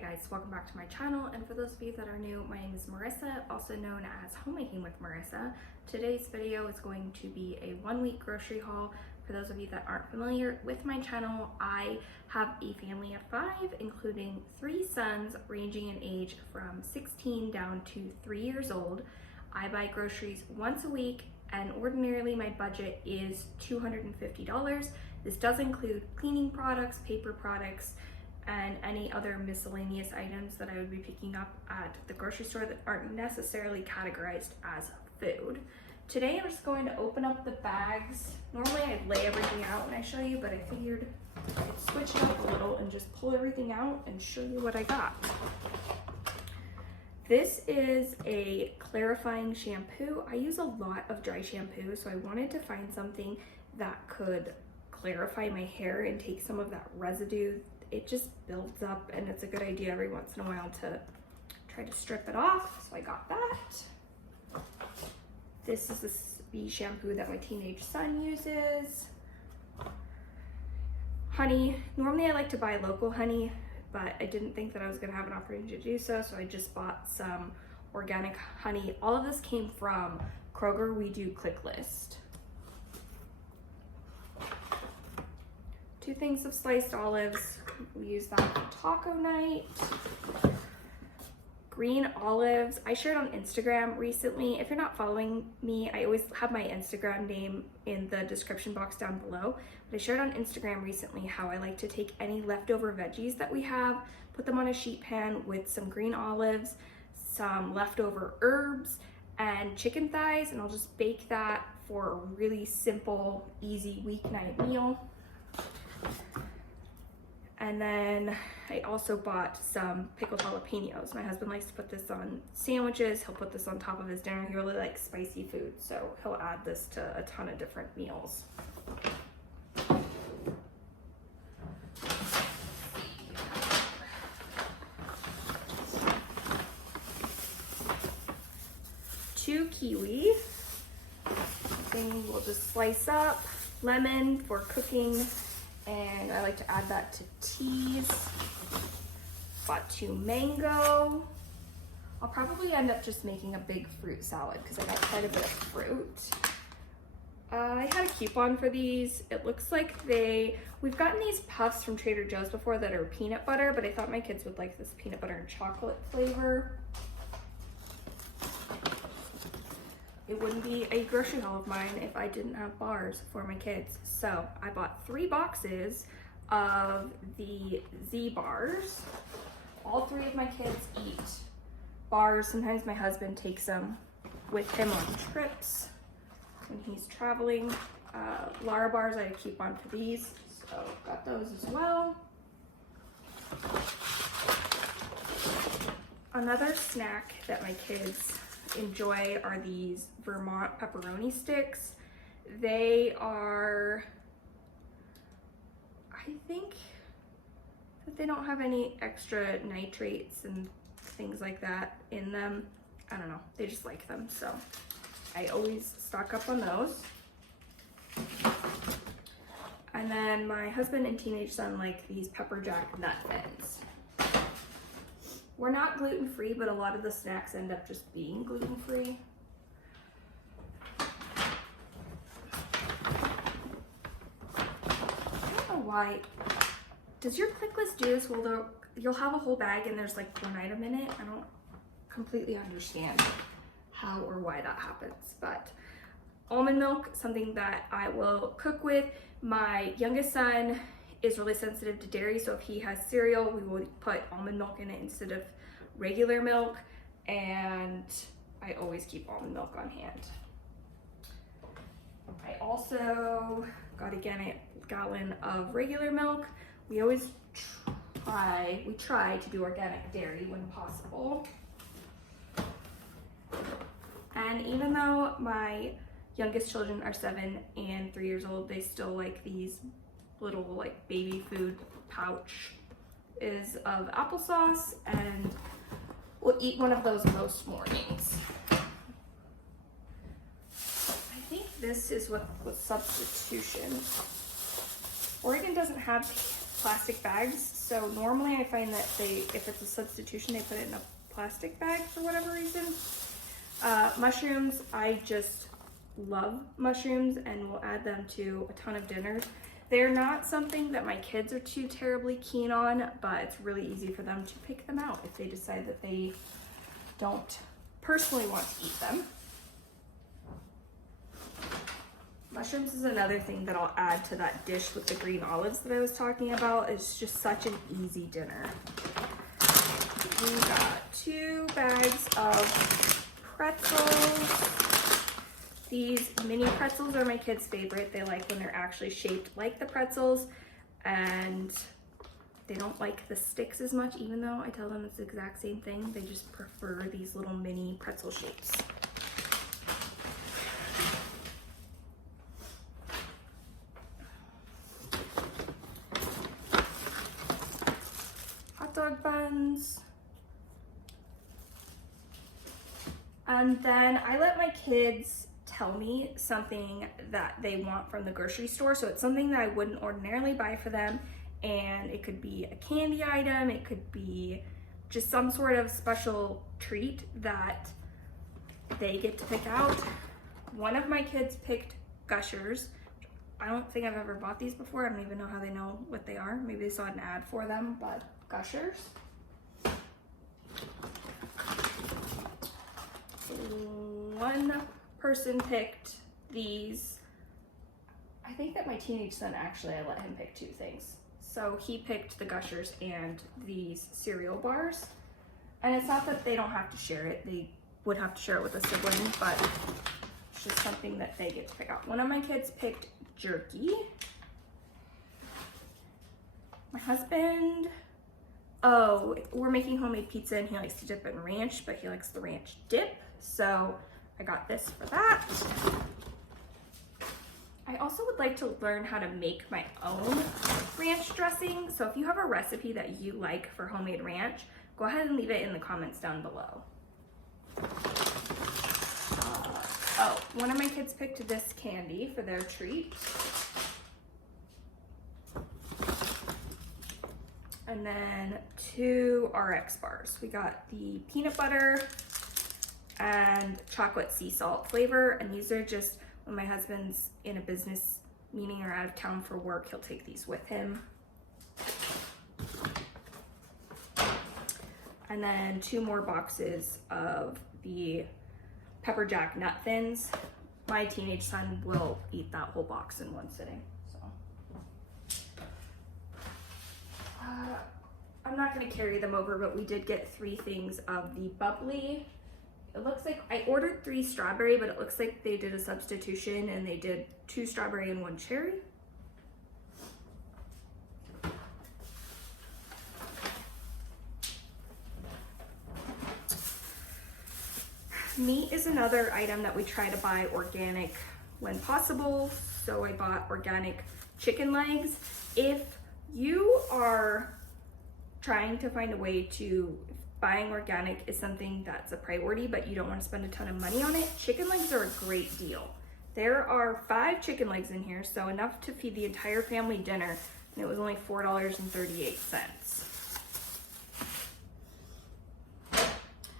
Hi guys, welcome back to my channel, and for those of you that are new, my name is Marissa, also known as Homemaking with Marissa. Today's video is going to be a 1-week grocery haul. For those of you that aren't familiar with my channel, I have a family of 5, including 3 sons ranging in age from 16 down to 3 years old. I buy groceries once a week, and ordinarily my budget is $250. This does include cleaning products, paper products, and any other miscellaneous items that I would be picking up at the grocery store that aren't necessarily categorized as food. Today I'm just going to open up the bags. Normally I'd lay everything out when I show you, but I figured I'd switch it up a little and just pull everything out and show you what I got. This is a clarifying shampoo. I use a lot of dry shampoo, so I wanted to find something that could clarify my hair and take some of that residue. It just builds up, and it's a good idea every once in a while to try to strip it off, so I got that. This is the shampoo that my teenage son uses. Honey, normally I like to buy local honey, but I didn't think that I was gonna have an opportunity to do so, so I just bought some organic honey. All of this came from Kroger. We do Click List. 2 things of sliced olives. We use that for taco night. Green olives. I shared on Instagram recently. If you're not following me, I always have my Instagram name in the description box down below. But I shared on Instagram recently how I like to take any leftover veggies that we have, put them on a sheet pan with some green olives, some leftover herbs, and chicken thighs, and I'll just bake that for a really simple, easy weeknight meal. And then I also bought some pickled jalapenos. My husband likes to put this on sandwiches. He'll put this on top of his dinner. He really likes spicy food, so he'll add this to a ton of different meals. Two kiwi. Thing we'll just slice up. Lemon for cooking. And I like to add that to teas. Bought 2 mango. I'll probably end up just making a big fruit salad because I got quite a bit of fruit. I had a coupon for these. It looks like we've gotten these puffs from Trader Joe's before that are peanut butter, but I thought my kids would like this peanut butter and chocolate flavor. It wouldn't be a grocery haul of mine if I didn't have bars for my kids. So I bought 3 boxes of the Z bars. All 3 of my kids eat bars. Sometimes my husband takes them with him on trips when he's traveling. Lara bars, I had a coupon for these, so got those as well. Another snack that my kids enjoy are these Vermont pepperoni sticks. They are, I think that they don't have any extra nitrates and things like that in them. I don't know, they just like them, so I always stock up on those. And then my husband and teenage son like these pepper jack nut beds. We're not gluten-free, but a lot of the snacks end up just being gluten-free. I don't know why. Does your Click List do this? Well, you'll have a whole bag and there's like 1 item in it. I don't completely understand how or why that happens, but almond milk, something that I will cook with. My youngest son is really sensitive to dairy, so if he has cereal, we will put almond milk in it instead of regular milk, and I always keep almond milk on hand. I also got again a gallon of regular milk. We always try to do organic dairy when possible. And even though my youngest children are 7 and 3 years old, they still like these little like baby food pouch is of applesauce, and we'll eat one of those most mornings. I think this is what was substitution. Oregon doesn't have plastic bags. So normally I find that if it's a substitution, they put it in a plastic bag for whatever reason. Mushrooms, I just love mushrooms and will add them to a ton of dinners. They're not something that my kids are too terribly keen on, but it's really easy for them to pick them out if they decide that they don't personally want to eat them. Mushrooms is another thing that I'll add to that dish with the green olives that I was talking about. It's just such an easy dinner. We got 2 bags of pretzels. These mini pretzels are my kids' favorite. They like when they're actually shaped like the pretzels, and they don't like the sticks as much, even though I tell them it's the exact same thing. They just prefer these little mini pretzel shapes. Hot dog buns. And then I let my kids tell me something that they want from the grocery store. So it's something that I wouldn't ordinarily buy for them. And it could be a candy item. It could be just some sort of special treat that they get to pick out. One of my kids picked Gushers. I don't think I've ever bought these before. I don't even know how they know what they are. Maybe they saw an ad for them, but Gushers. One person picked these. I think that my teenage son, actually, I let him pick 2 things. So he picked the Gushers and these cereal bars. And it's not that they don't have to share it. They would have to share it with a sibling, but it's just something that they get to pick out. One of my kids picked jerky. My husband, we're making homemade pizza and he likes to dip in ranch, but he likes the ranch dip. So I got this for that. I also would like to learn how to make my own ranch dressing. So if you have a recipe that you like for homemade ranch, go ahead and leave it in the comments down below. One of my kids picked this candy for their treat. And then 2 RX bars. We got the peanut butter and chocolate sea salt flavor. And these are just when my husband's in a business meeting or out of town for work, he'll take these with him. And then 2 more boxes of the pepper jack nut thins. My teenage son will eat that whole box in one sitting. I'm not going to carry them over, but we did get 3 things of the bubbly. It looks like I ordered 3 strawberry, but it looks like they did a substitution and they did 2 strawberry and 1 cherry. Meat is another item that we try to buy organic when possible. So I bought organic chicken legs. If you are trying to find a way to buying organic is something that's a priority, but you don't want to spend a ton of money on it, chicken legs are a great deal. There are 5 chicken legs in here, so enough to feed the entire family dinner, and it was only $4.38.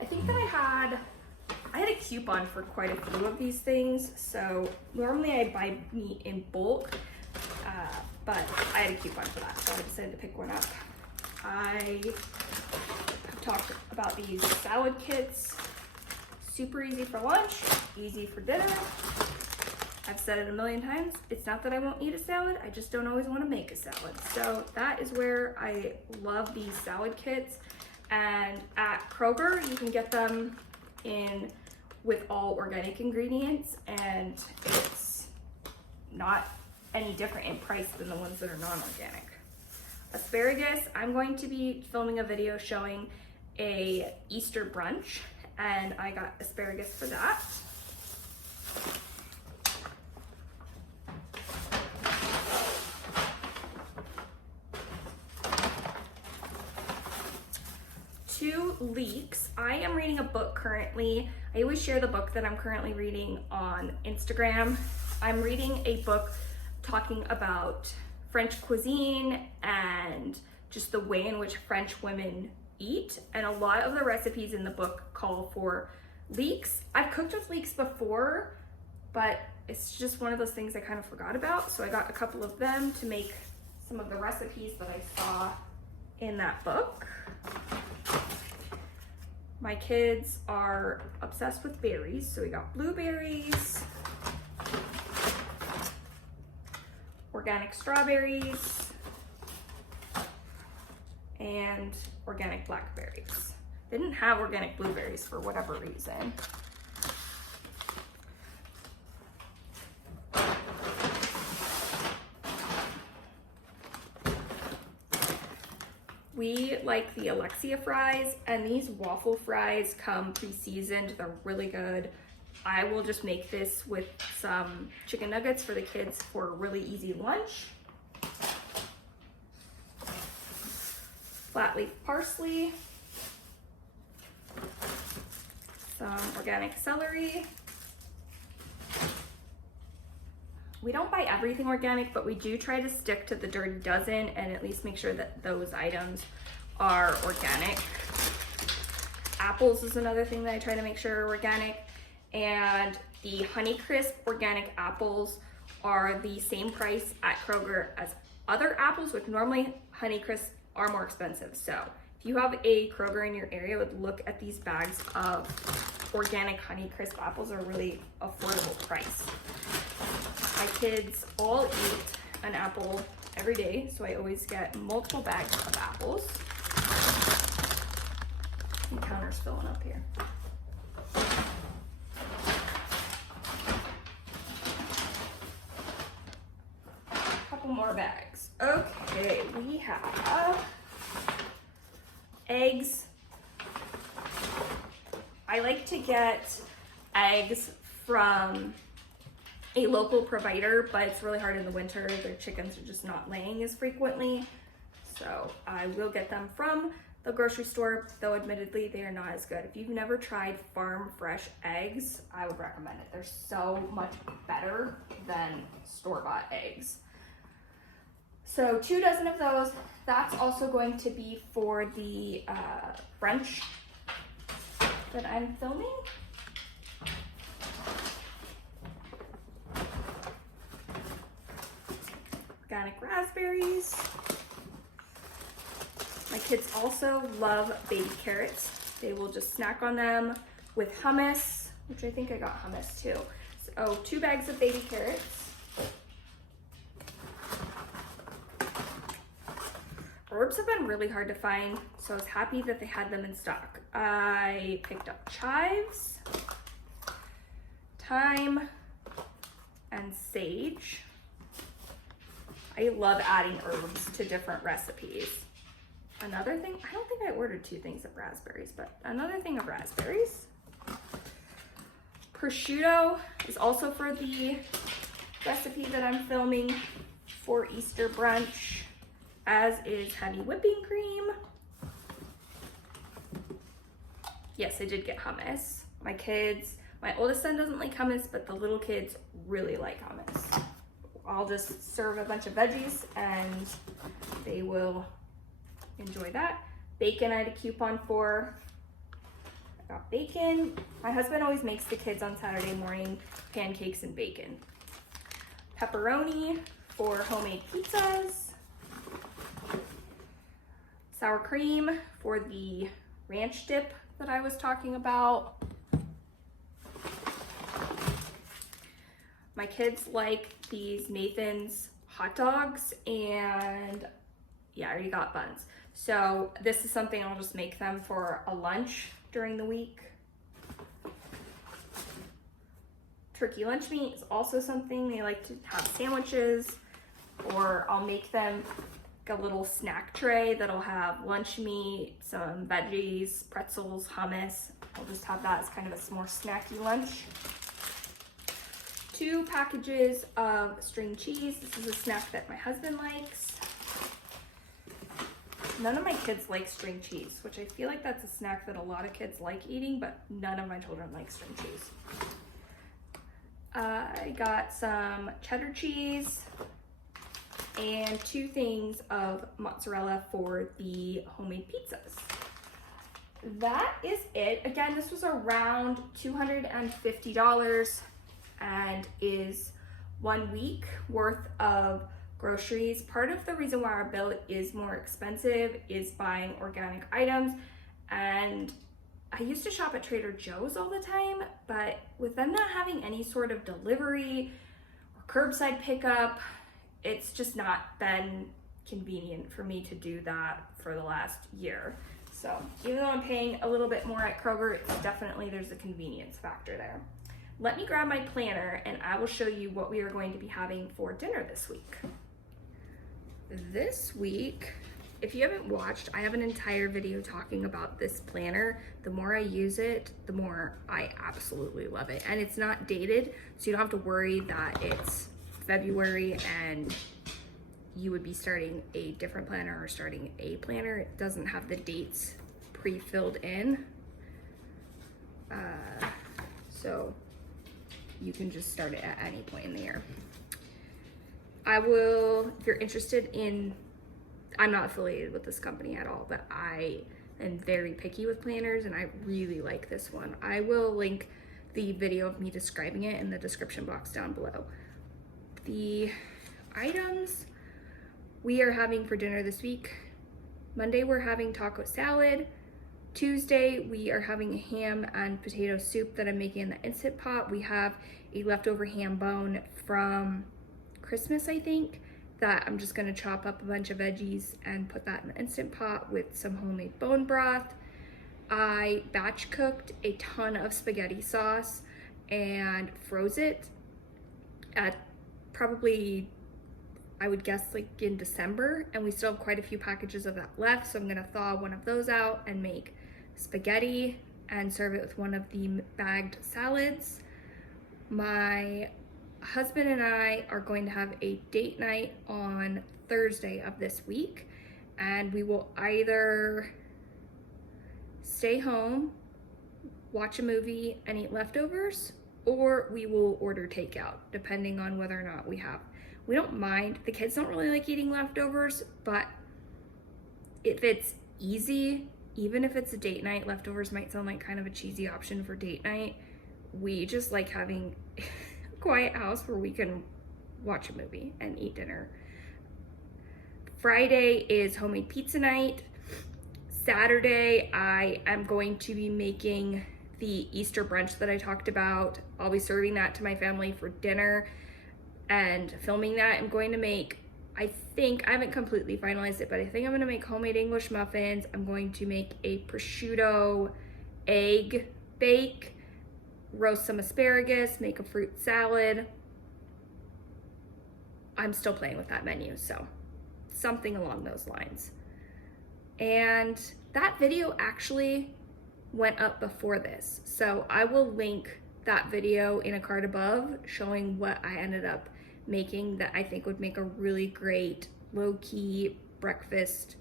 I think that I had a coupon for quite a few of these things, so normally I buy meat in bulk, but I had a coupon for that, so I decided to pick one up. I have talked about these salad kits. Super easy for lunch, easy for dinner. I've said it a million times. It's not that I won't eat a salad, I just don't always want to make a salad. So that is where I love these salad kits. And at Kroger, you can get them in with all organic ingredients, and it's not any different in price than the ones that are non-organic. Asparagus, I'm going to be filming a video showing a Easter brunch, and I got asparagus for that. Two leeks. I am reading a book currently. I always share the book that I'm currently reading on Instagram. I'm reading a book talking about French cuisine and just the way in which French women eat. And a lot of the recipes in the book call for leeks. I've cooked with leeks before, but it's just one of those things I kind of forgot about. So I got a couple of them to make some of the recipes that I saw in that book. My kids are obsessed with berries, so we got blueberries, organic strawberries, and organic blackberries. They didn't have organic blueberries for whatever reason. We like the Alexia fries, and these waffle fries come pre-seasoned. They're really good. I will just make this with some chicken nuggets for the kids for a really easy lunch. Flat leaf parsley, some organic celery. We don't buy everything organic, but we do try to stick to the Dirty Dozen and at least make sure that those items are organic. Apples is another thing that I try to make sure are organic. And the Honeycrisp organic apples are the same price at Kroger as other apples, which normally Honeycrisp are more expensive. So if you have a Kroger in your area, I would look at these bags of organic Honeycrisp apples. Are a really affordable price. My kids all eat an apple every day, so I always get multiple bags of apples. The counter's filling up here. Couple more bags. Okay, we have eggs. I like to get eggs from a local provider, but it's really hard in the winter. Their chickens are just not laying as frequently. So I will get them from the grocery store, though admittedly they are not as good. If you've never tried farm fresh eggs, I would recommend it. They're so much better than store-bought eggs. So 2 dozen of those. That's also going to be for the brunch that I'm filming. Organic raspberries. My kids also love baby carrots. They will just snack on them with hummus, which I think I got hummus too. So 2 bags of baby carrots. Herbs have been really hard to find, so I was happy that they had them in stock. I picked up chives, thyme, and sage. I love adding herbs to different recipes. Another thing, I don't think I ordered 2 things of raspberries, but another thing of raspberries. Prosciutto is also for the recipe that I'm filming for Easter brunch, as is heavy whipping cream. Yes, I did get hummus. My oldest son doesn't like hummus, but the little kids really like hummus. I'll just serve a bunch of veggies and they will enjoy that. Bacon I had a coupon for. I got bacon. My husband always makes the kids on Saturday morning pancakes and bacon. Pepperoni for homemade pizzas. Sour cream for the ranch dip that I was talking about. My kids like these Nathan's hot dogs, and yeah, I already got buns. So this is something I'll just make them for a lunch during the week. Turkey lunch meat is also something they like to have sandwiches, or I'll make them a little snack tray that'll have lunch meat, some veggies, pretzels, hummus. I'll just have that as kind of a more snacky lunch. 2 packages of string cheese. This is a snack that my husband likes. None of my kids like string cheese, which I feel like that's a snack that a lot of kids like eating, but none of my children like string cheese. I got some cheddar cheese and 2 things of mozzarella for the homemade pizzas. That is it. Again, this was around $250 and is 1 week worth of groceries. Part of the reason why our bill is more expensive is buying organic items, and I used to shop at Trader Joe's all the time, but with them not having any sort of delivery or curbside pickup, it's just not been convenient for me to do that for the last year. So even though I'm paying a little bit more at Kroger, it's definitely, there's a convenience factor there. Let me grab my planner and I will show you what we are going to be having for dinner this week. This week, if you haven't watched, I have an entire video talking about this planner. The more I use it, the more I absolutely love it. And it's not dated, so you don't have to worry that it's February and you would be starting a different planner or starting a planner. It doesn't have the dates pre-filled in. So you can just start it at any point in the year. I will, if you're interested in, I'm not affiliated with this company at all, but I am very picky with planners and I really like this one. I will link the video of me describing it in the description box down below. The items we are having for dinner this week: Monday we're having taco salad. Tuesday we are having a ham and potato soup that I'm making in the Instant Pot. We have a leftover ham bone from Christmas, I think, that I'm just gonna chop up a bunch of veggies and put that in the Instant Pot with some homemade bone broth. I batch cooked a ton of spaghetti sauce and froze it at probably, I would guess, like in December, and we still have quite a few packages of that left, so I'm gonna thaw one of those out and make spaghetti and serve it with one of the bagged salads. My husband and I are going to have a date night on Thursday of this week, and we will either stay home, watch a movie, and eat leftovers, or we will order takeout, depending on whether or not we have. We don't mind. The kids don't really like eating leftovers, but if it's easy, even if it's a date night, leftovers might sound like kind of a cheesy option for date night. We just like having a quiet house where we can watch a movie and eat dinner. Friday is homemade pizza night. Saturday, I am going to be making the Easter brunch that I talked about. I'll be serving that to my family for dinner and filming that. I'm going to make, I haven't completely finalized it, but I think I'm gonna make homemade English muffins. I'm going to make a prosciutto egg bake, roast some asparagus, make a fruit salad. I'm still playing with that menu, so something along those lines. And that video actually went up before this, so I will link that video in a card above showing what I ended up making that I think would make a really great low-key breakfast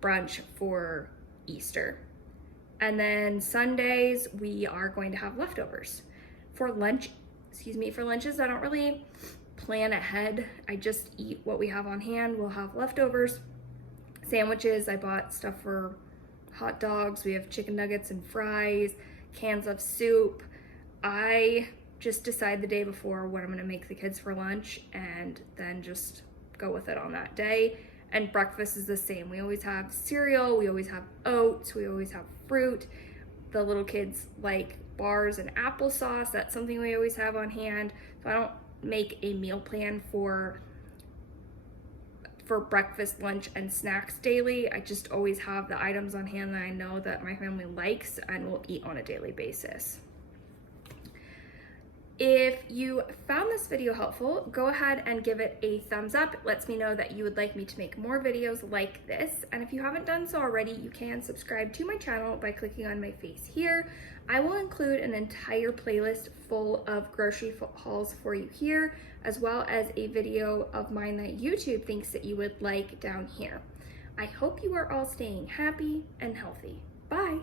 brunch for Easter. And then Sundays we are going to have leftovers. For lunches I don't really plan ahead. I just eat what we have on hand. We'll have leftovers. Sandwiches, I bought stuff for hot dogs. We have chicken nuggets and fries, cans of soup. I just decide the day before what I'm gonna make the kids for lunch and then just go with it on that day. And breakfast is the same. We always have cereal, we always have oats, we always have fruit. The little kids like bars and applesauce. That's something we always have on hand. So I don't make a meal plan for breakfast, lunch, and snacks daily. I just always have the items on hand that I know that my family likes and will eat on a daily basis. If you found this video helpful, go ahead and give it a thumbs up. It lets me know that you would like me to make more videos like this. And if you haven't done so already, you can subscribe to my channel by clicking on my face here. I will include an entire playlist full of grocery hauls for you here, as well as a video of mine that YouTube thinks that you would like down here. I hope you are all staying happy and healthy. Bye.